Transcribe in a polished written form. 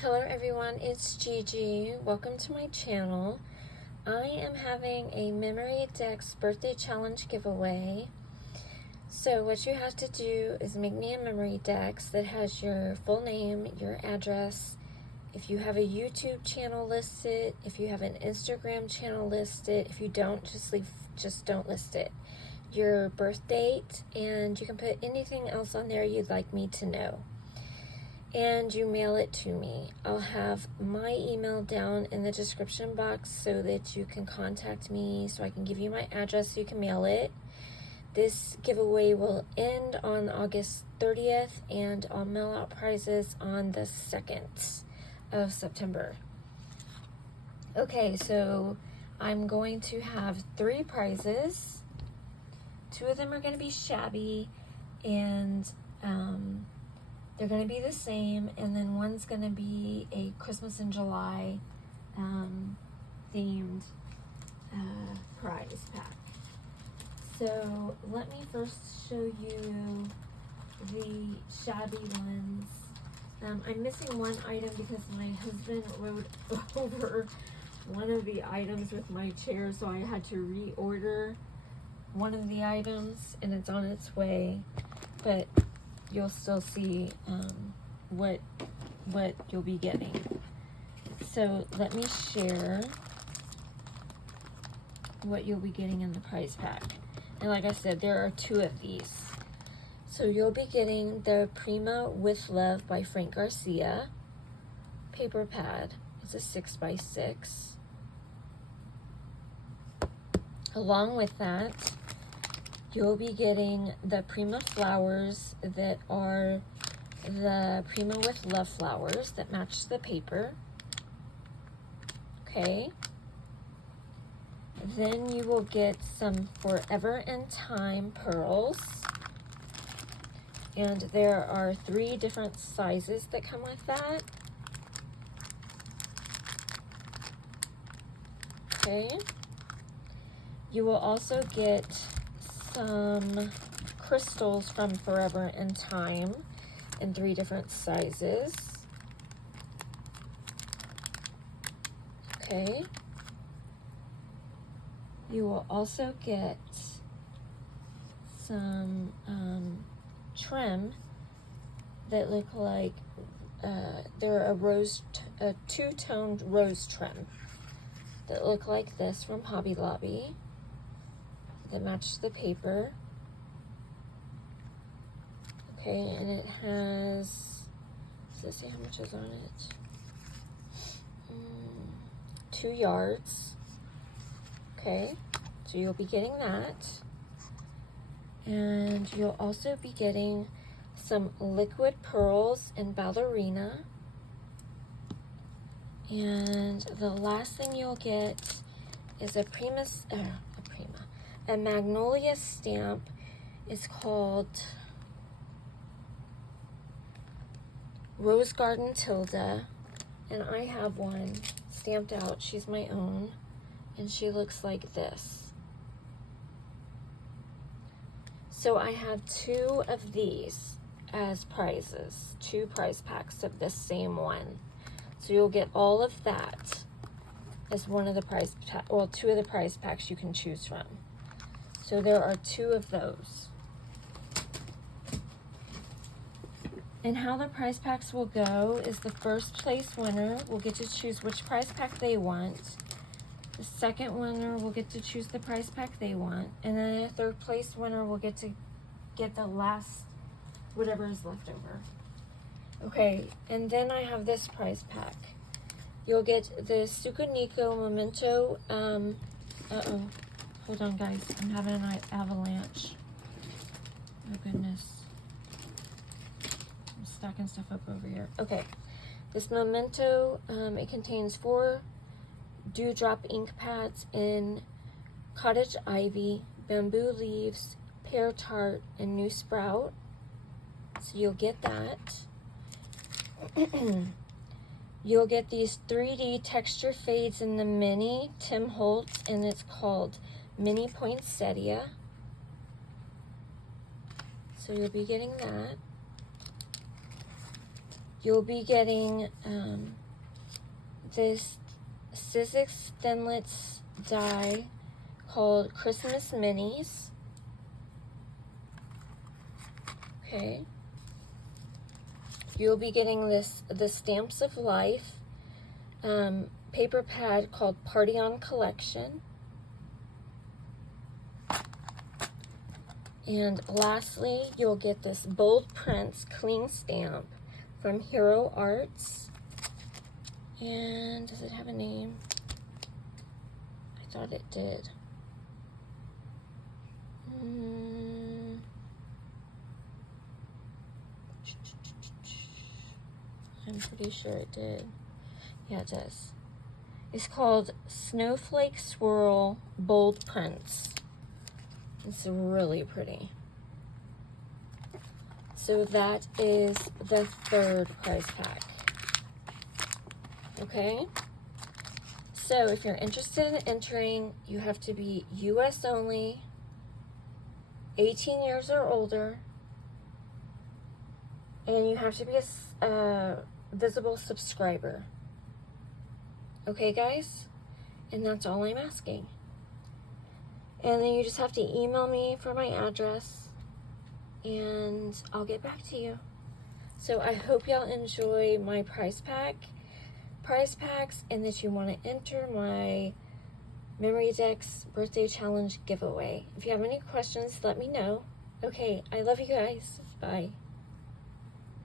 Hello everyone, it's Gigi. Welcome to my channel. I am having a MemoryDex birthday challenge giveaway. So what you have to do is make me a MemoryDex that has your full name, your address, if you have a YouTube channel listed, if you have an Instagram channel listed. If you don't, just don't list it. Your birth date, and you can put anything else on there you'd like me to know. And you mail it to me. I'll have my email down in the description box so that you can contact me, so I can give you my address so you can mail it. This giveaway will end on August 30th, and I'll mail out prizes on the 2nd of September. Okay, so I'm going to have 3 prizes. 2 of them are going to be Shabby, and they're going to be the same, and then one's going to be a Christmas in July themed prize pack. So let me first show you the Shabby ones. I'm missing one item because my husband rode over one of the items with my chair, so I had to reorder one of the items, and it's on its way, but you'll still see what you'll be getting. So let me share what you'll be getting in the prize pack. And like I said, there are 2 of these. So you'll be getting the Prima With Love by Frank Garcia paper pad. It's a 6x6. Along with that, you'll be getting the Prima flowers that are the Prima With Love flowers that match the paper. Okay. Then you will get some Forever in Time pearls. And there are 3 different sizes that come with that. Okay. You will also get some crystals from Forever in Time in 3 different sizes. Okay. You will also get some trim that look like they're a two-toned rose trim that look like this from Hobby Lobby that match the paper. Okay, and it has, does it say how much is on it? 2 yards. Okay, so you'll be getting that. And you'll also be getting some liquid pearls in ballerina. And the last thing you'll get is a Magnolia stamp. It's called Rose Garden Tilda, and I have one stamped out. She's my own, and she looks like this. So I have 2 of these as prizes, 2 prize packs of this same one. So you'll get all of that as one of the prize packs, well, 2 of the prize packs you can choose from. So there are 2 of those. And how the prize packs will go is the first place winner will get to choose which prize pack they want. The second winner will get to choose the prize pack they want. And then the third place winner will get to get the last, whatever is left over. Okay, and then I have this prize pack. You'll get the Sukuniko Memento, hold on guys, I'm having an avalanche. Oh goodness. I'm stacking stuff up over here. Okay, this Memento, it contains 4 dewdrop ink pads in Cottage Ivy, Bamboo Leaves, Pear Tart, and New Sprout. So you'll get that. You'll get these 3D texture fades in the mini Tim Holtz, and it's called Mini Poinsettia. So you'll be getting that. you'll be getting this Sizzix Thinlits die called Christmas Minis. Okay. You'll be getting the Stamps of Life paper pad called Party On Collection. And lastly, you'll get this Bold Prints cling stamp from Hero Arts. And does it have a name? I thought it did. I'm pretty sure it did. Yeah, it does. It's called Snowflake Swirl Bold Prints. It's really pretty. So that is the third prize pack. Okay? So if you're interested in entering, you have to be US only, 18 years or older, and you have to be a visible subscriber. Okay, guys? And that's all I'm asking. And then you just have to email me for my address, and I'll get back to you. So I hope y'all enjoy my prize packs, and that you want to enter my MemoryDex birthday challenge giveaway. If you have any questions, let me know. Okay, I love you guys. Bye.